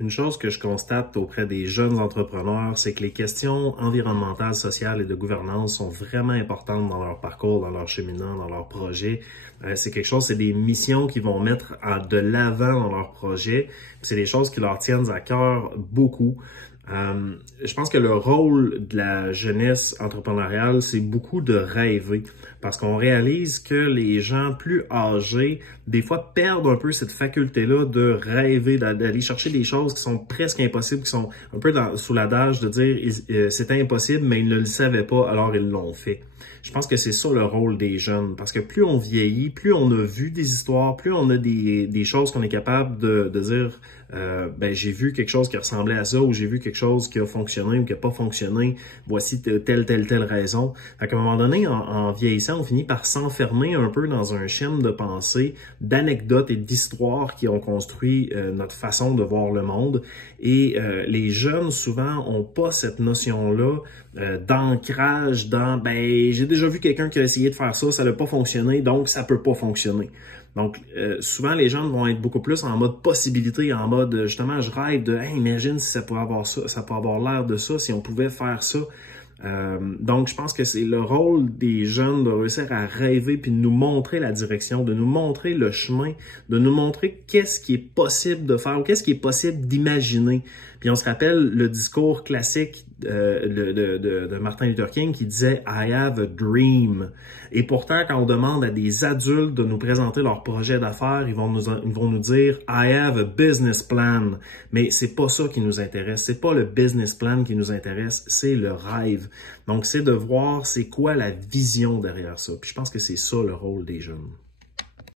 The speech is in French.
Une chose que je constate auprès des jeunes entrepreneurs, c'est que les questions environnementales, sociales et de gouvernance sont vraiment importantes dans leur parcours, dans leur cheminement, dans leur projet. C'est quelque chose, c'est des missions qu'ils vont mettre de l'avant dans leur projet. C'est des choses qui leur tiennent à cœur beaucoup. Je pense que le rôle de la jeunesse entrepreneuriale, c'est beaucoup de rêver parce qu'on réalise que les gens plus âgés, des fois, perdent un peu cette faculté-là de rêver, d'aller chercher des choses qui sont presque impossibles, qui sont un peu sous l'adage de dire c'était impossible, mais ils ne le savaient pas, alors ils l'ont fait. Je pense que c'est ça le rôle des jeunes, parce que plus on vieillit, plus on a vu des histoires, plus on a des choses qu'on est capable de dire ben j'ai vu quelque chose qui ressemblait à ça, ou j'ai vu quelque chose qui a fonctionné ou qui n'a pas fonctionné, voici telle raison. Fait qu'à un moment donné, en vieillissant, on finit par s'enfermer un peu dans un schème de pensée, d'anecdotes et d'histoires qui ont construit notre façon de voir le monde. Et les jeunes, souvent, ont pas cette notion-là d'ancrage dans « ben j'ai déjà vu quelqu'un qui a essayé de faire ça, ça n'a pas fonctionné, donc ça peut pas fonctionner ». Donc, souvent, les gens vont être beaucoup plus en mode possibilité, en mode, justement, je rêve de hey, « imagine si ça pourrait avoir ça, ça pourrait avoir l'air de ça, si on pouvait faire ça ». Donc, je pense que c'est le rôle des jeunes de réussir à rêver puis de nous montrer la direction, de nous montrer le chemin, de nous montrer qu'est-ce qui est possible de faire ou qu'est-ce qui est possible d'imaginer. Puis on se rappelle le discours classique de Martin Luther King qui disait « I have a dream ». Et pourtant, quand on demande à des adultes de nous présenter leur projet d'affaires, ils vont nous dire « I have a business plan ». Mais c'est pas ça qui nous intéresse. C'est pas le business plan qui nous intéresse, c'est le rêve. Donc, c'est de voir c'est quoi la vision derrière ça. Puis je pense que c'est ça le rôle des jeunes.